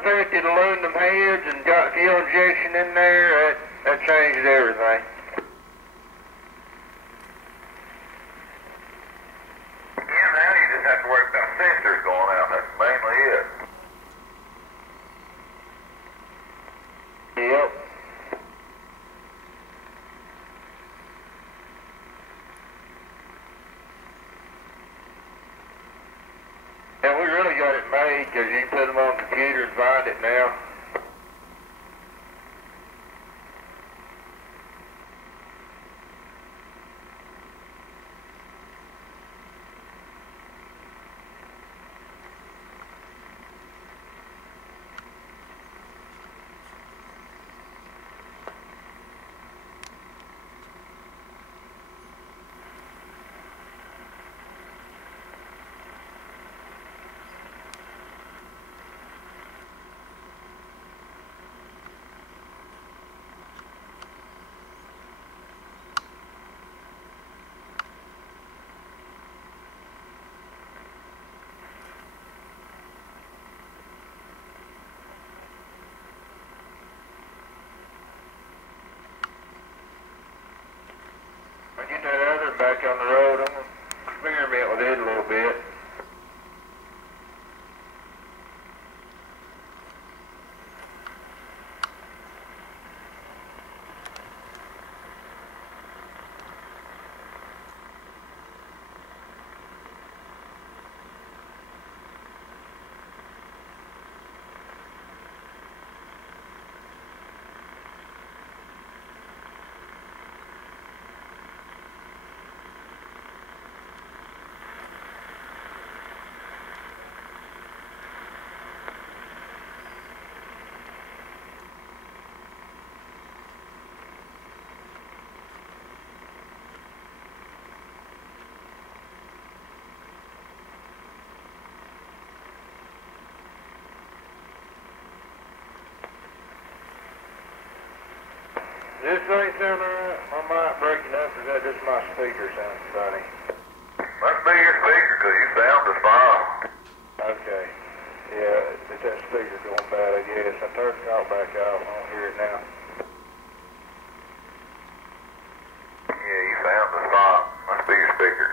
perfected aluminum heads and got fuel injection in there, that changed everything. Yeah, now you just have to worry about sensors going out. That's mainly it. Yep. And we really got it made because you can put them on the computer and find it now. I get that other back on the road, I'm going to experiment with it a little bit. This ain't sounding right. My mic breaking up, or is that just my speaker sounding funny? Must be your speaker, because you sound just fine. Okay. Yeah, it's that speaker going bad, I guess. I turned it all back off. I don't hear it now. Yeah, you sound just fine. Must be your speaker.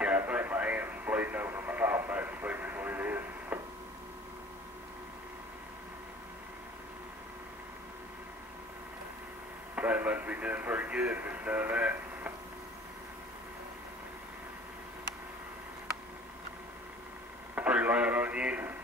Yeah, I think my hand's bleeding over my top back speaker is what it is. Thing must be doing pretty good if it's done that. Pretty loud on you.